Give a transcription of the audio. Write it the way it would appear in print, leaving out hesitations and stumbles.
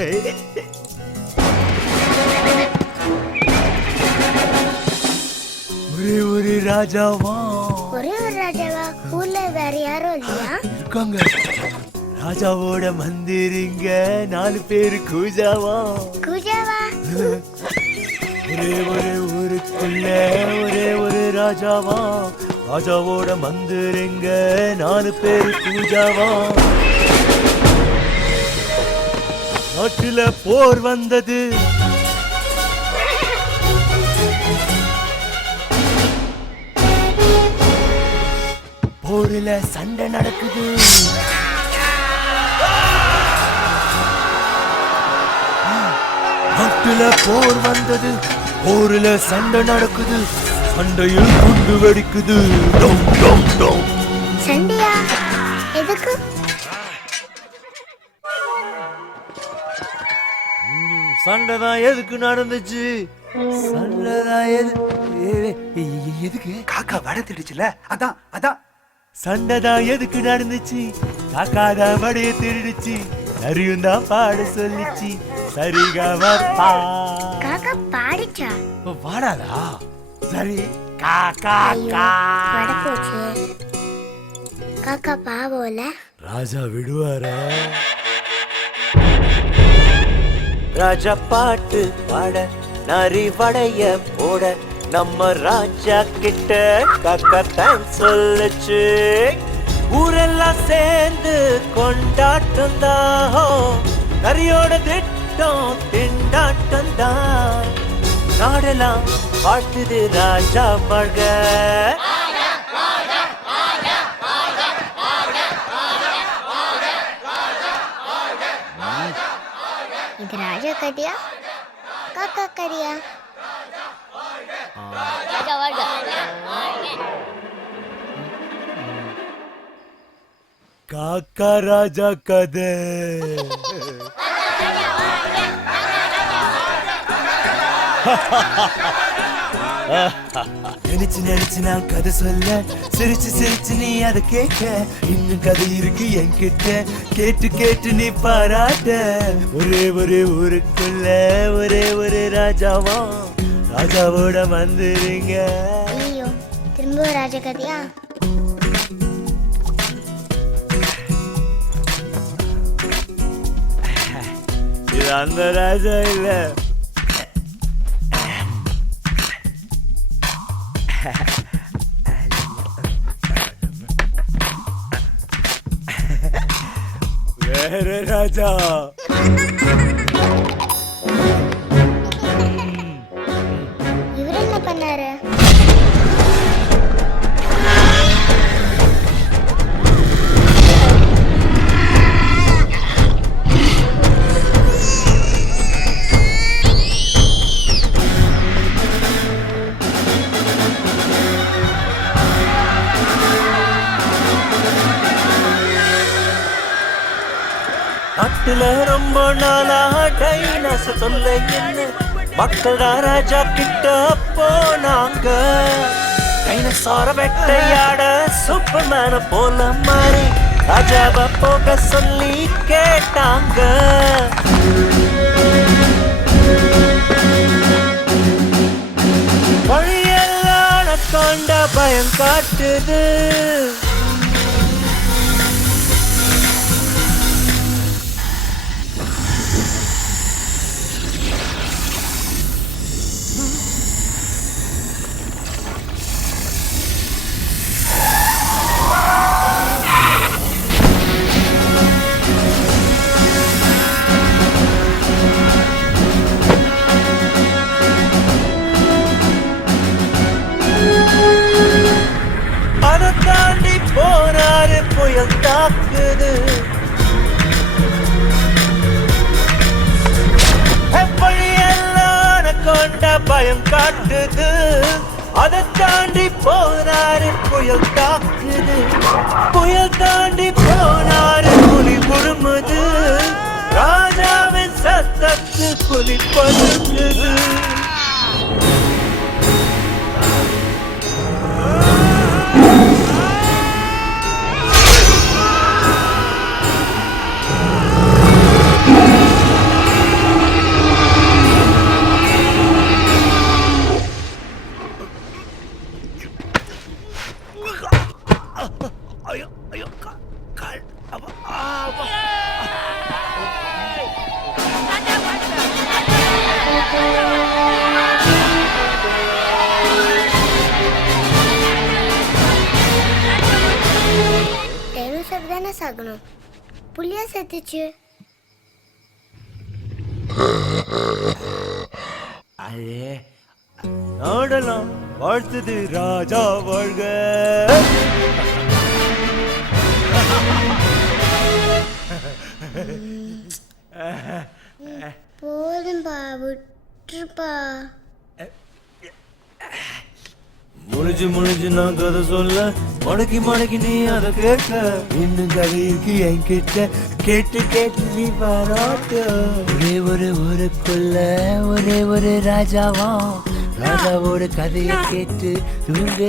ஒரே ஒரு ராஜாவா? ஒரே ஒரு ராஜாவா? ஊர்ல வேற யாரும் இல்லையா? இருக்காங்க. ராஜாவோட மந்திரிங்க 4 பேரு கூஜாவா. கூஜாவா? ஒரே ஒரு ஊருக்குள்ள ஒரே ஒரு ராஜாவா, ராஜாவோட மந்திரிங்க 4 பேரு கூஜாவா. நாட்டுல போர் வந்தது, போர்ல சண்டை நடக்குது. நாட்டுல போர் வந்தது, போர்ல சண்டை நடக்குது, சண்டையில் குண்டு வெடிக்குது. சண்டையா? எதுக்கு? சண்டைதான் எதுக்கு நடந்துச்சு? சண்டைதான் எதுக்கு? காக்கா வடை திருடுச்சுல, அதான் அதான். சண்டைதான் எதுக்கு நடந்துச்சு? காக்காதான் வடைய திருடுச்சு, நரியும் தான் பாட சொல்லிச்சு. சரிகமா காக்கா பாடிச்சா? பாடாதா? சரி காக்கா வடை போச்சு. காக்கா பாவோல. ராஜா விடுவாரா? ராஜா பாட்டு பாட, நரி வடைய போட, நம்ம ராஜா கிட்ட காக்கா தான் சொல்லுச்சு. ஊரெல்லாம் சேர்ந்து கொண்டாட்டம் தான், நரியோட திட்டம் திண்டாட்டம் தான். நாடெல்லாம் பாட்டுது ராஜா வாழ்க. இது ராஜா கடியா காக்கா கடியா? காக்கா ராஜா கதை. நினைச்சு நினைச்சு நான் கதை சொல்ல, சிரிச்சு சிரிச்சு நீ அதை கேட்க. இன்னும் கதை இருக்கு என்கிட்ட, கேட்டு கேட்டு நீ பாராட்ட. ஒரே ஒரு ஊருக்குள்ள ஒரே ஒரு ராஜாவா, ராஜாவோட மந்திரிங்க. ஐயோ, திரும்ப ராஜா கதையா? இது அந்த ராஜா இல்ல. வேற ராஜா. இவர் என்ன பண்ணாரு? நாட்டுல ரொம்ப நாளா டைனோச தொல்லை என்ன, மக்கள் ராஜா கிட்ட போனாங்க. டைனோசார வேட்டையாட சூப்பர்மேன போல மாறி ராஜாவை போக சொல்லி கேட்டாங்க. வழியெல்லாம் கொண்ட பயம் காட்டுது. அதை தாண்டி போனாரு, புயல் தாக்குது. வழியெல்லாம் கொண்ட பயம் காட்டுது. அதை தாண்டி போனாரு, புயல் தாக்குது. புயல் தாண்டி போனாரு, புலி குறுமுது. ராஜாவின் சத்தத்து புலி பதுங்குது. சாகணும்? புள்ளியா செத்துச்சு. அழே நாடலாம் வாழ்த்துது ராஜா வாழ்க. போதும்பா, விட்டுருப்பா. முழிஞ்சு முழிஞ்சு நான் கதை சொல்ல, மடக்கி மடக்கி நீ அதை கேட்க, இன்னும் கதை இருக்கு என்கிட்ட, கேட்டு கேட்டு நீ பாராட்ட. ஒரே ஒரு ஊருக்குள்ள ஒரே ஒரு ராஜாவா, ராஜாவோட கதையை கேட்டு தூங்குது